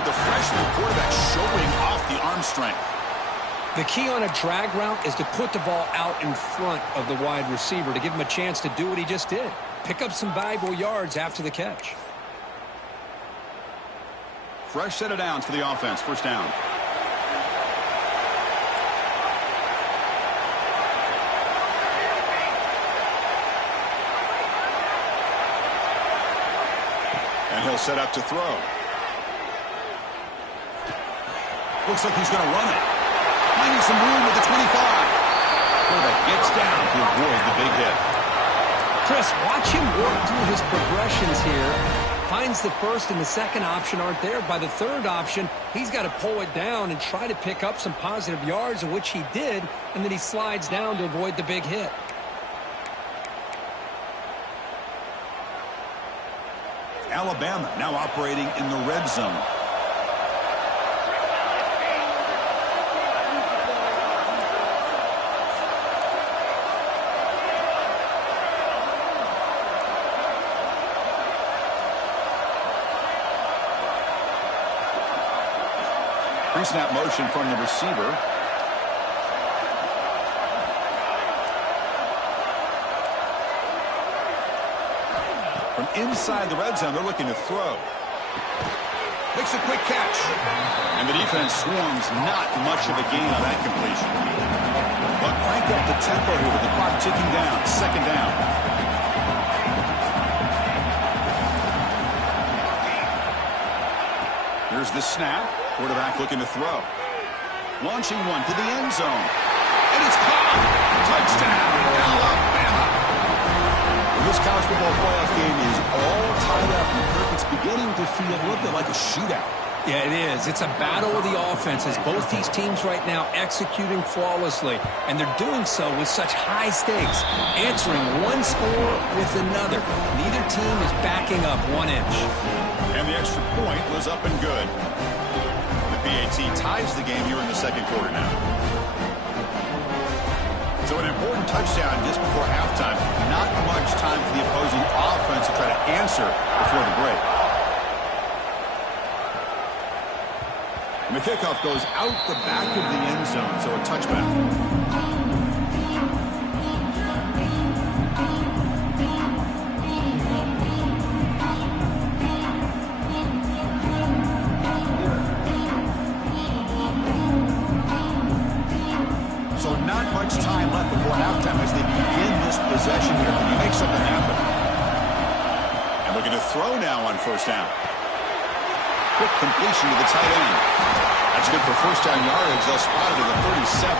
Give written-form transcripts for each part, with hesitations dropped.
but the freshman quarterback showing off the arm strength. The key on a drag route is to put the ball out in front of the wide receiver to give him a chance to do what he just did. Pick up some valuable yards after the catch. Fresh set of downs for the offense. First down. And he'll set up to throw. Looks like he's going to run it. Finding some room at the 25. Quarterback gets down to avoid the big hit. Chris, watch him work through his progressions here. Finds the first and the second option aren't there. By the third option, he's got to pull it down and try to pick up some positive yards, of which he did, and then he slides down to avoid the big hit. Alabama now operating in the red zone. Pre-snap motion from the receiver. From inside the red zone, they're looking to throw. Makes a quick catch. And the defense swarms. Not much of a gain on that completion. But crank up the tempo here with the clock ticking down. Second down. Here's the snap. Quarterback looking to throw. Launching one to the end zone. And it's caught. Touchdown, Alabama. This college football playoff game is all tied up. It's beginning to feel a little bit like a shootout. Yeah, it is. It's a battle of the offenses. Both these teams right now executing flawlessly, and they're doing so with such high stakes, answering one score with another. Neither team is backing up 1 inch. And the extra point was up and good. The PAT ties the game here in the second quarter now. So an important touchdown just before halftime. Not much time for the opposing offense to try to answer before the break. And the kickoff goes out the back of the end zone, so a touchback. Time left before halftime as they begin this possession here. Can you make something happen? And looking to throw now on first down. Quick completion to the tight end. That's good for first down yardage. They'll spot it at the 37.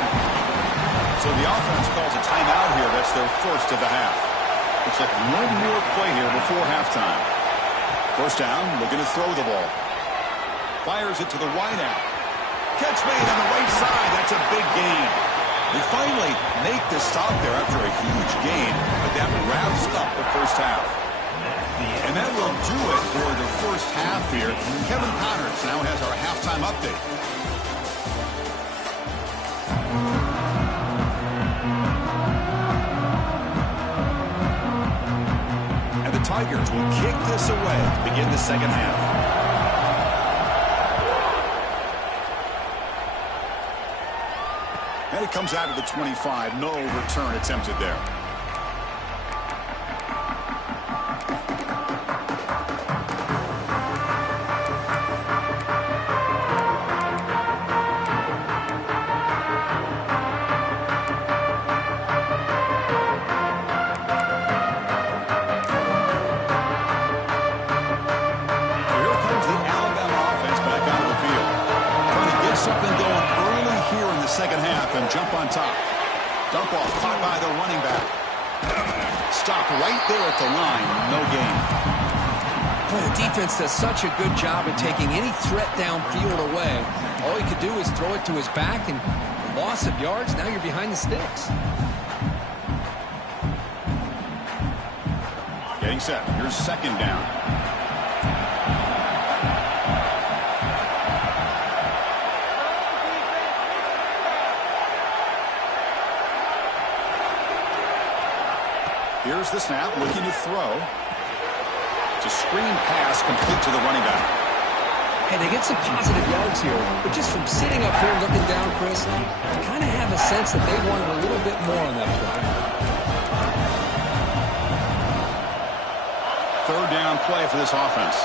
So the offense calls a timeout here. That's their first of the half. Looks like one more play here before halftime. First down, looking to throw the ball. Fires it to the wide out. Catch made on the right side. That's a big gain. They finally make the stop there after a huge gain, but that wraps up the first half. And that will do it for the first half here. Kevin Connors now has our halftime update. And the Tigers will kick this away to begin the second half. And it comes out of the 25. No return attempted there. Second half and jump on top. Dump off caught by the running back. Stop right there at the line. No gain. Boy, the defense does such a good job at taking any threat downfield away. All he could do is throw it to his back, and loss of yards, now you're behind the sticks. Getting set. Here's second down. Here's the snap, looking to throw. It's a screen pass complete to the running back. Hey, they get some positive yards here, but just from sitting up here looking down, Chris, I kind of have a sense that they wanted a little bit more on that play. Third down play for this offense.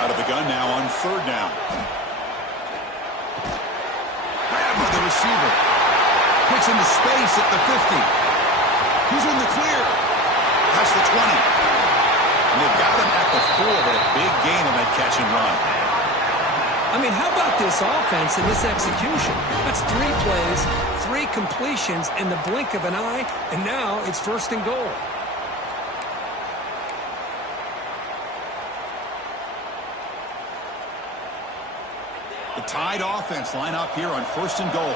Out of the gun now on third down. Grab by the receiver. Puts into space at the 50. He's in the clear. That's the 20. And they've got him at the 4, but a big gain on that catch and run. I mean, how about this offense and this execution? That's 3 plays, 3 completions in the blink of an eye, and now it's first and goal. The Tide offense line up here on first and goal.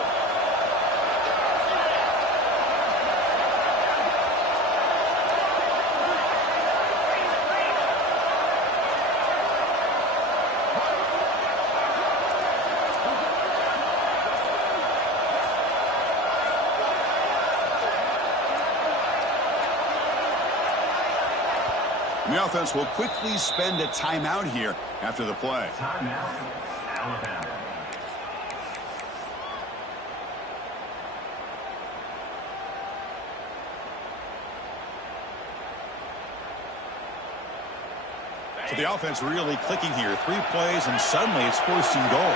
The offense will quickly spend a timeout here after the play. Timeout, Alabama. So the offense really clicking here. 3 plays, and suddenly it's first and goal.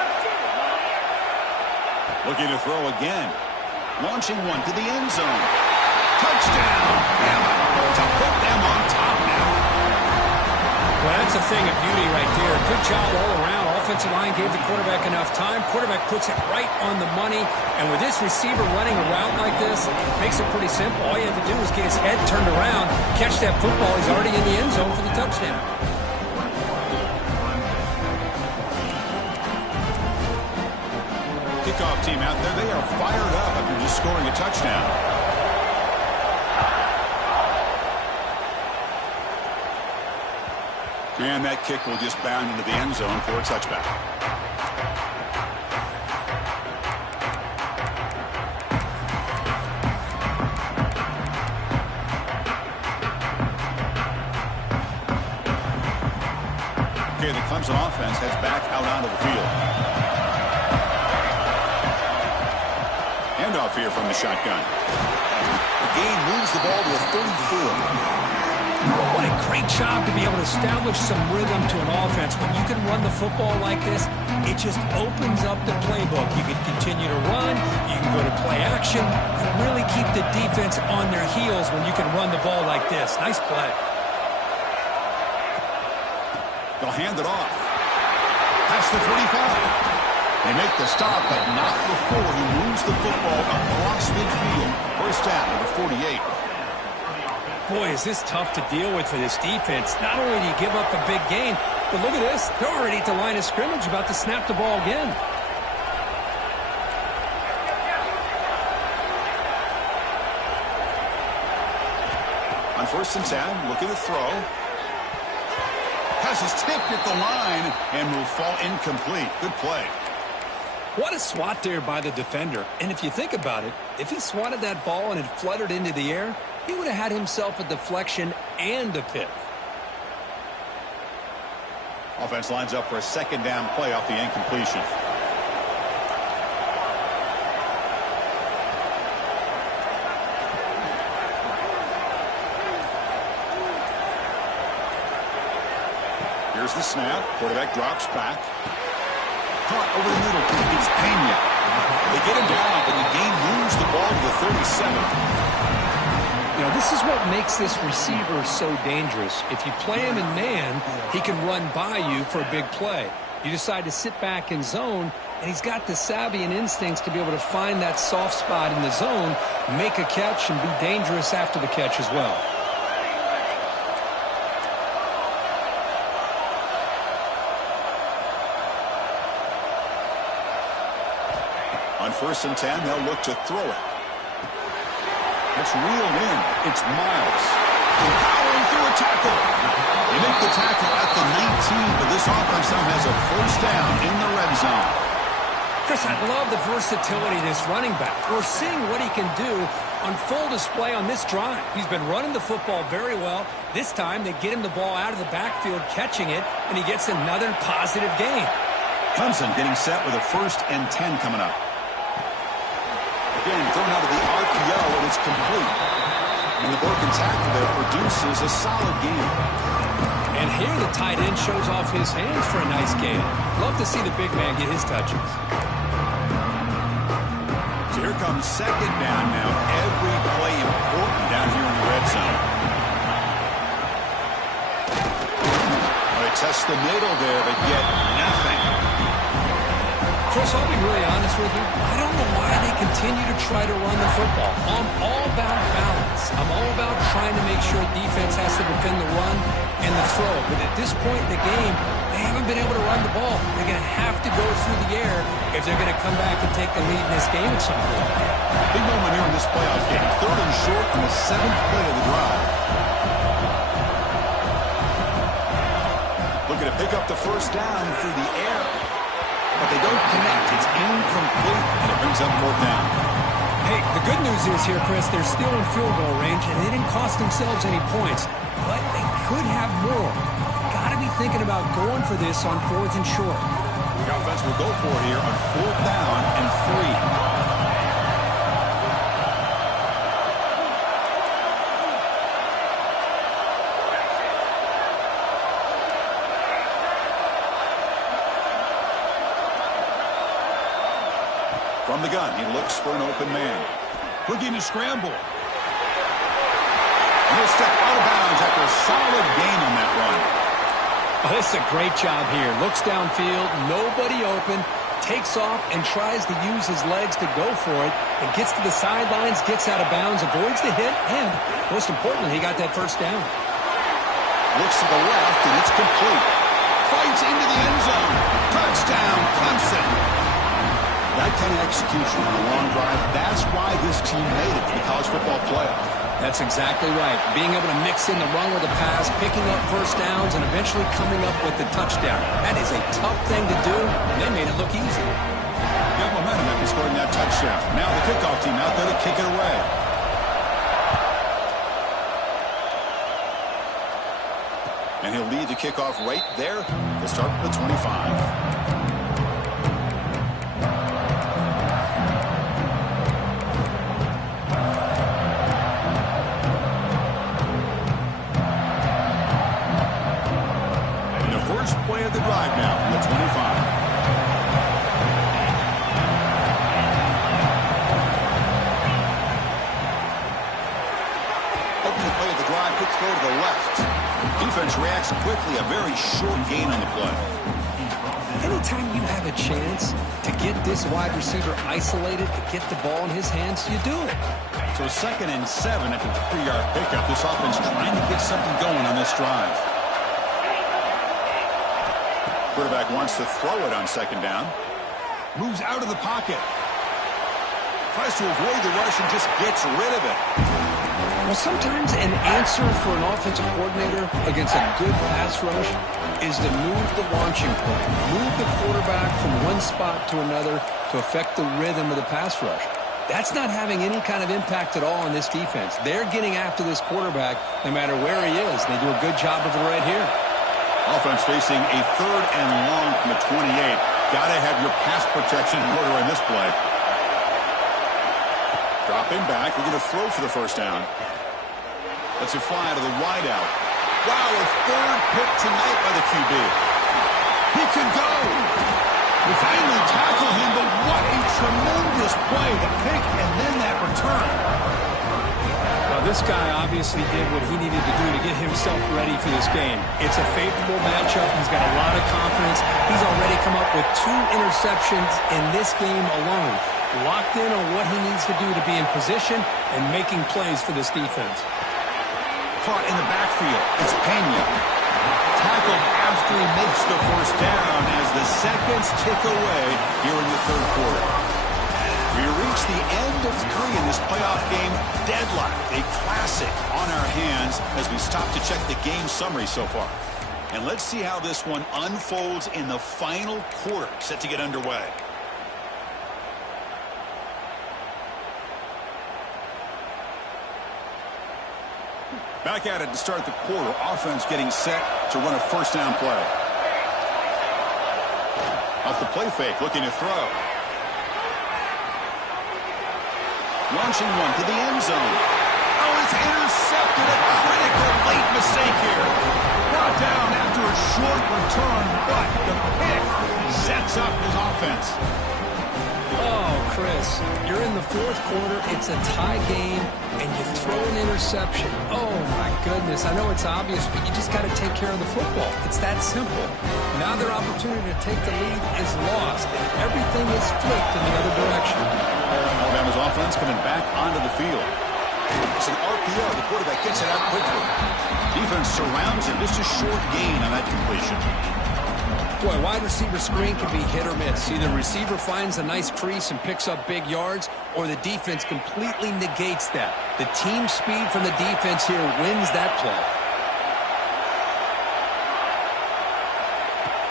Looking to throw again. Launching one to the end zone. Touchdown! To put them on top now. Well, that's a thing of beauty right there. Good job all around. Offensive line gave the quarterback enough time. Quarterback puts it right on the money. And with this receiver running a route like this, it makes it pretty simple. All you have to do is get his head turned around, catch that football. He's already in the end zone for the touchdown. Kickoff team out there. They are fired up after just scoring a touchdown. And that kick will just bound into the end zone for a touchback. Okay, the Clemson offense heads back out onto the field. Handoff here from the shotgun. The gain moves the ball to the 34. What a great job to be able to establish some rhythm to an offense. When you can run the football like this, it just opens up the playbook. You can continue to run. You can go to play action. You really keep the defense on their heels when you can run the ball like this. Nice play. They'll hand it off. That's the 45. They make the stop, but not before he moves the football across midfield. First down at the 48. Boy, is this tough to deal with for this defense. Not only do you give up a big gain, but look at this. They're already at the line of scrimmage, about to snap the ball again. On first and 10, looking to throw. Pass is tipped at the line and will fall incomplete. Good play. What a swat there by the defender. And if you think about it, if he swatted that ball and it fluttered into the air, he would have had himself a deflection and a pick. Offense lines up for a second down play off the incompletion. Here's the snap. Quarterback drops back. Caught over the middle. It's Pena. They get him down, but the game moves the ball to the 37. You know, this is what makes this receiver so dangerous. If you play him in man, he can run by you for a big play. You decide to sit back in zone, and he's got the savvy and instincts to be able to find that soft spot in the zone, make a catch, and be dangerous after the catch as well. On first and 10, they'll look to throw it. It's reeled in. It's Miles. Powering through a tackle. They make the tackle at the 19, but this offense now has a first down in the red zone. Chris, I love the versatility of this running back. We're seeing what he can do on full display on this drive. He's been running the football very well. This time, they get him the ball out of the backfield, catching it, and he gets another positive gain. Clemson getting set with a 1st and 10 coming up. Again, thrown out of the RPO, and it's complete. And the broken tackle there produces a solid gain. And here the tight end shows off his hands for a nice gain. Love to see the big man get his touches. So here comes 2nd down now. Every play important down here in the red zone. They test the middle there, but get nothing. Chris, I'll be really honest with you. I don't know why they continue to try to run the football. I'm all about balance. I'm all about trying to make sure defense has to defend the run and the throw. But at this point in the game, they haven't been able to run the ball. They're going to have to go through the air if they're going to come back and take the lead in this game at some point. Big moment here in this playoff game. 3rd and short on the 7th play of the drive. Looking to pick up the 1st down through the air. But they don't connect. It's incomplete, and it brings up 4th down. Hey, the good news is here, Chris, they're still in field goal range, and they didn't cost themselves any points. But they could have more. Got to be thinking about going for this on 4th and short. The offense will go for it here on 4th down and 3. From the gun, he looks for an open man. Looking to scramble. And he'll step out of bounds after a solid gain on that run. Oh, this is a great job here. Looks downfield, nobody open, takes off and tries to use his legs to go for it, and gets to the sidelines, gets out of bounds, avoids the hit, and most importantly, he got that 1st down. Looks to the left, and it's complete. Fights into the end zone. Touchdown, Clemson. That kind of execution on a long drive, that's why this team made it to the college football playoff. That's exactly right. Being able to mix in the run with the pass, picking up 1st downs, and eventually coming up with the touchdown. That is a tough thing to do, and they made it look easy. Got momentum after scoring that touchdown. Now the kickoff team out there to kick it away. And he'll lead the kickoff right there. We'll start with the 25. Play of the drive now from the 25. Opening play of the drive, quick throw to the left. Defense reacts quickly, a very short gain on the play. Anytime you have a chance to get this wide receiver isolated, to get the ball in his hands, you do it. So 2nd and 7 after the 3-yard pickup. This offense trying to get something going on this drive. Quarterback wants to throw it on 2nd down. Moves out of the pocket. Tries to avoid the rush and just gets rid of it. Well, sometimes an answer for an offensive coordinator against a good pass rush is to move the launching point. Move the quarterback from one spot to another to affect the rhythm of the pass rush. That's not having any kind of impact at all on this defense. They're getting after this quarterback no matter where he is. They do a good job of it right here. Offense facing a 3rd and long from the 28. Got to have your pass protection in order in this play. Dropping back. We're going to throw for the 1st down. Let's it fly to the wideout. Wow, a 3rd pick tonight by the QB. He can go. We finally tackle him, but what a tremendous play. The pick and then that return. Well, this guy obviously did what he needed to do to get himself ready for this game. It's a favorable matchup. He's got a lot of confidence. He's already come up with 2 interceptions in this game alone. Locked in on what he needs to do to be in position and making plays for this defense. Caught in the backfield. It's Pena. Tackled after he makes the 1st down as the seconds tick away here in the 3rd quarter. We reach the end of 3 in this playoff game. Deadlocked, a classic on our hands as we stop to check the game summary so far. And let's see how this one unfolds in the final quarter, set to get underway. Back at it to start the quarter. Offense getting set to run a first down play. Off the play fake, looking to throw. Launching one to the end zone. Oh, it's intercepted. A critical late mistake here. Brought down after a short return, but the pick sets up his offense. Oh, Chris, you're in the fourth quarter. It's a tie game, and you throw an interception. Oh, my goodness. I know it's obvious, but you just got to take care of the football. It's that simple. Now their opportunity to take the lead is lost, and everything is flipped in the other direction. Alabama's offense coming back onto the field. It's an RPO. The quarterback gets it out quickly. Defense surrounds him. Just a short gain on that completion. Boy, wide receiver screen can be hit or miss. Either the receiver finds a nice crease and picks up big yards, or the defense completely negates that. The team speed from the defense here wins that play.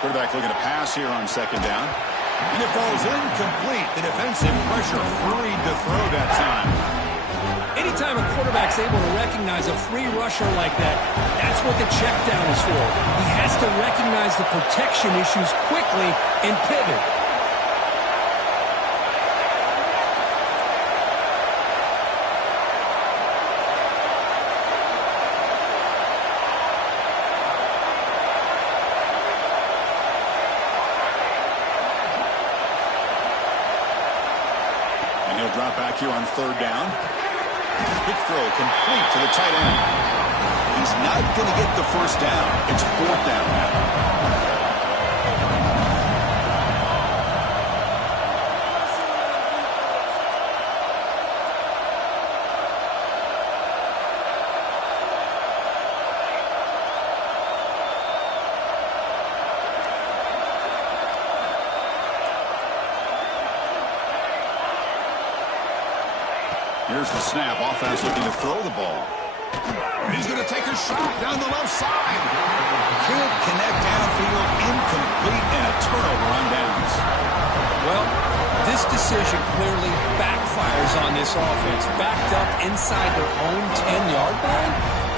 Quarterback looking to pass here on second down. And it falls incomplete. The defensive pressure hurried to throw that time. Anytime a quarterback's able to recognize a free rusher like that, that's what the check down is for. He has to recognize the protection issues quickly and pivot. And he'll drop back here on third down. Quick throw complete to the tight end. He's not going to get the first down. It's fourth down now. Here's the snap. Offense looking to throw the ball. He's going to take a shot down the left side. Can't connect downfield. Incomplete, and a turnover on downs. Well, this decision clearly backfires on this offense. Backed up inside their own 10-yard line,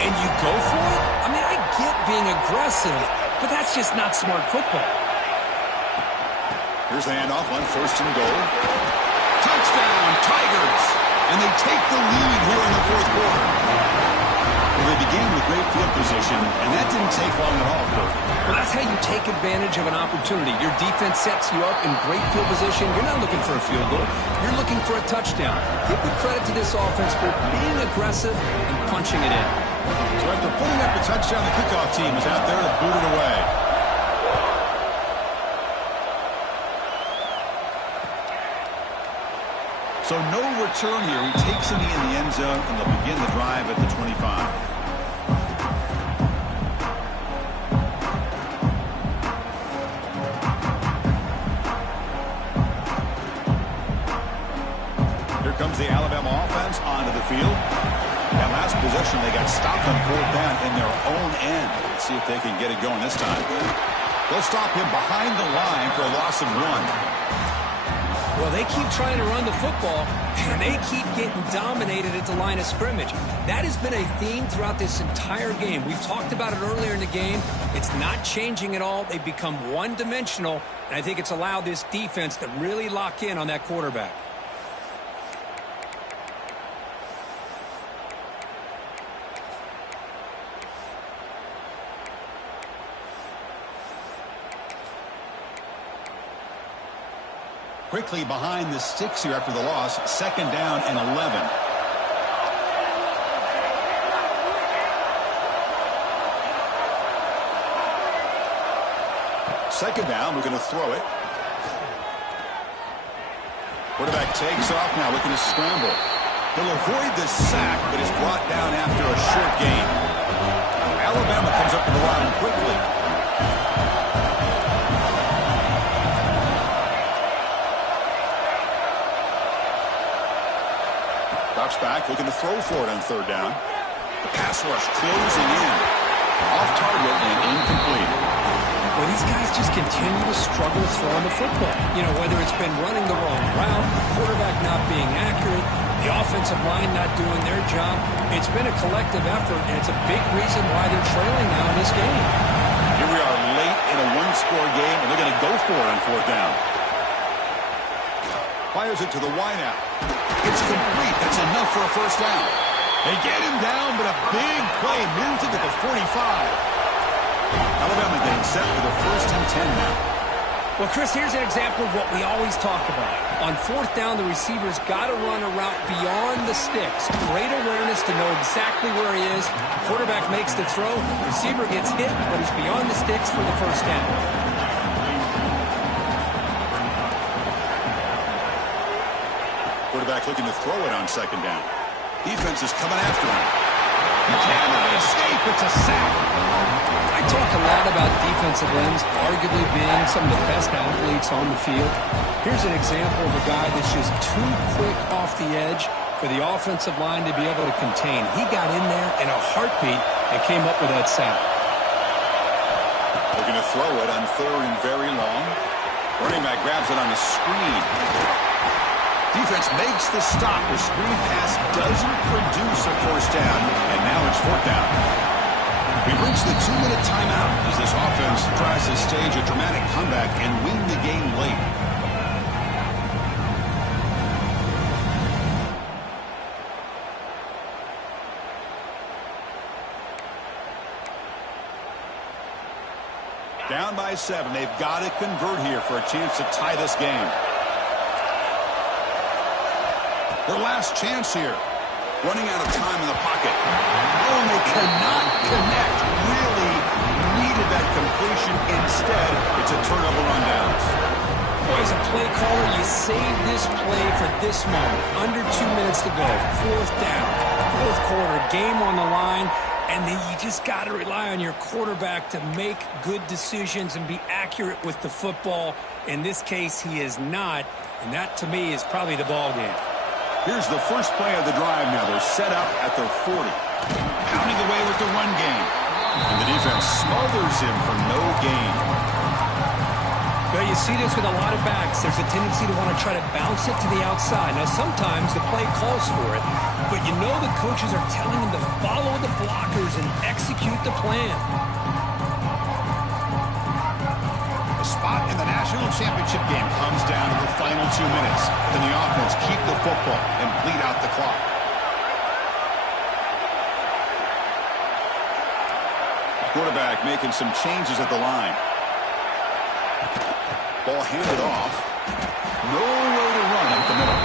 and you go for it? I mean, I get being aggressive, but that's just not smart football. Here's the handoff on first and goal. Touchdown, Tigers! And they take the lead here in the fourth quarter. Well, they began with great field position, and that didn't take long at all, Kurt. Well, that's how you take advantage of an opportunity. Your defense sets you up in great field position. You're not looking for a field goal. You're looking for a touchdown. Give the credit to this offense for being aggressive and punching it in. So after putting up a touchdown, the kickoff team is out there to boot it away. So no return here. He takes it in the end zone, and they'll begin the drive at the 25. Here comes the Alabama offense onto the field. That last possession, they got stopped on fourth down in their own end. Let's see if they can get it going this time. They'll stop him behind the line for a loss of 1. Well, they keep trying to run the football, and they keep getting dominated at the line of scrimmage. That has been a theme throughout this entire game. We've talked about it earlier in the game. It's not changing at all. They've become one-dimensional, and I think it's allowed this defense to really lock in on that quarterback. Quickly behind the sticks here after the loss. Second down and 11. Second down, we're going to throw it. Quarterback takes off now, looking to scramble. He'll avoid the sack, but is brought down after a short gain. Alabama comes up to the line quickly. Drops back, looking to throw for it on third down. The pass rush closing in. Off target and incomplete. Well, these guys just continue to struggle throwing the football. You know, whether it's been running the wrong route, the quarterback not being accurate, The offensive line not doing their job. It's been a collective effort, and it's a big reason why they're trailing now in this game. Here we are late in a one-score game, and they're going to go for it on fourth down. Fires it to the wideout. It's complete. That's enough for a first down. They get him down, but a big play moves it to the 45. Alabama getting set for the first and 10 now. Well, Chris, here's an example of what we always talk about. On fourth down, the receiver's got to run a route beyond the sticks. Great awareness to know exactly where he is. Quarterback makes the throw. Receiver gets hit, but is beyond the sticks for the first down. Quarterback looking to throw it on second down. Defense is coming after him. Cannot escape. It's a sack. I talk a lot about defensive ends arguably being some of the best athletes on the field. Here's an example of a guy that's just too quick off the edge for the offensive line to be able to contain. He got in there in a heartbeat and came up with that sack. Looking to throw it on third and very long. Running back grabs it on the screen. Defense makes the stop. The screen pass doesn't produce a first down, and now it's fourth down. We've reached the 2-minute timeout as this offense tries to stage a dramatic comeback and win the game late. Down by 7. They've got to convert here for a chance to tie this game. Their last chance here. Running out of time in the pocket. Oh, and they cannot connect. Really needed that completion. Instead, it's a turnover on downs. Boy, as a play caller, you save this play for this moment. Under 2 minutes to go. Fourth down. Fourth quarter. Game on the line. And then you just got to rely on your quarterback to make good decisions and be accurate with the football. In this case, he is not. And that, to me, is probably the ball game. Here's the first play of the drive now. They're set up at their 40. Pounding away with the run game. And the defense smothers him for no gain. Well, you see this with a lot of backs. There's a tendency to want to try to bounce it to the outside. Now, sometimes the play calls for it, but you know the coaches are telling them to follow the blockers and execute the plan. The spot in the national championship game comes down to the final 2 minutes. Then the offense keep the football and bleed out the clock. Quarterback making some changes at the line. Ball handed off. No way to run up the middle.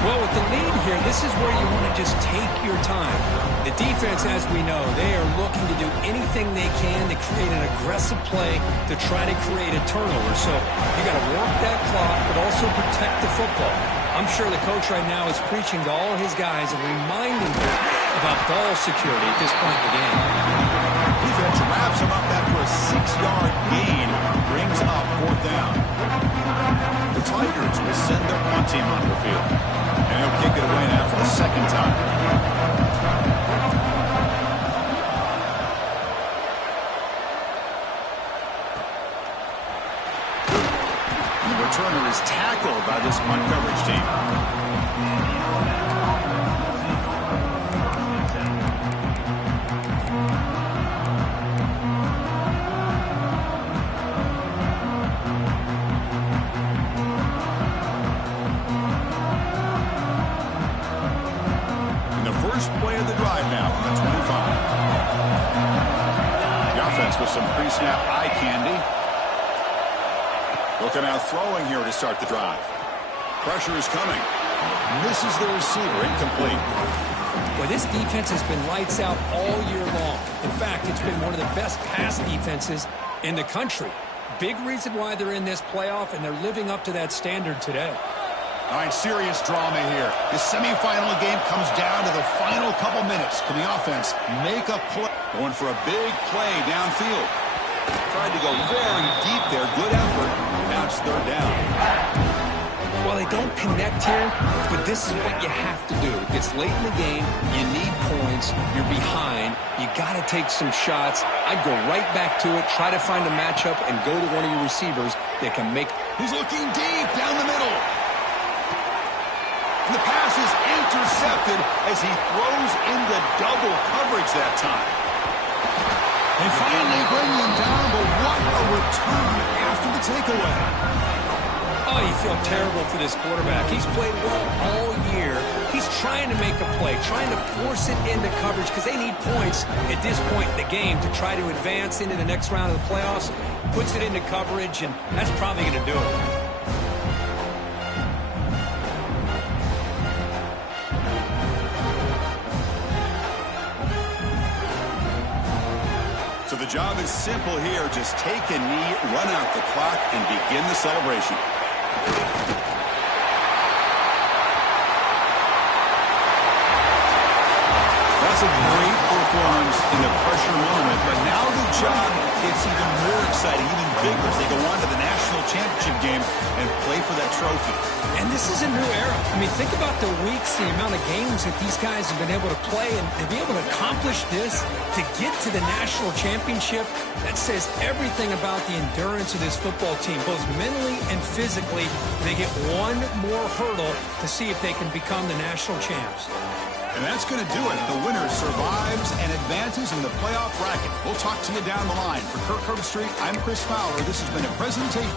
Well, with the lead here, this is where you want to just take your time. The defense, as we know, they are looking to do anything they can to create an aggressive play to try to create a turnover. So you got to work that clock, but also protect the football. I'm sure the coach right now is preaching to all his guys and reminding them about ball security at this point in the game. Defense wraps him up after a 6-yard gain. Brings up fourth down. The Tigers will send their punt team onto the field. And he'll kick it away now for the second time. And the returner is tackled by this punt coverage team. Play of the drive now from the 25. The offense with some pre-snap eye candy. Looking out throwing here to start the drive. Pressure is coming. Misses the receiver. Incomplete. Well, this defense has been lights out all year long. In fact, it's been one of the best pass defenses in the country. Big reason why they're in this playoff, and they're living up to that standard today. All right, serious drama here. The semifinal game comes down to the final couple minutes. Can the offense make a play? Going for a big play downfield. Tried to go very deep there. Good effort. Now it's third down. Well, they don't connect here, but this is what you have to do. It's late in the game. You need points. You're behind. You got to take some shots. I'd go right back to it, try to find a matchup, and go to one of your receivers that can make. He's looking deep down the middle. The pass is intercepted as he throws into double coverage that time. They finally bring him down, but what a return after the takeaway. Oh, you feel terrible for this quarterback. He's played well all year. He's trying to make a play, trying to force it into coverage because they need points at this point in the game to try to advance into the next round of the playoffs. Puts it into coverage, and that's probably going to do it. So the job is simple here. Just take a knee, run out the clock, and begin the celebration. That's a great performance in the pressure moment, but now the job gets even more exciting, even bigger as they go on to the national championship game and play for that trophy. And this is a new era. I mean, think about the weeks, the amount of games that these guys have been able to play, and to be able to accomplish this, to get to the national championship, that says everything about the endurance of this football team, both mentally and physically. They get one more hurdle to see if they can become the national champs. And that's going to do it. The winner survives and advances in the playoff bracket. We'll talk to you down the line. For Kirk Herbstreit, I'm Chris Fowler. This has been a presentation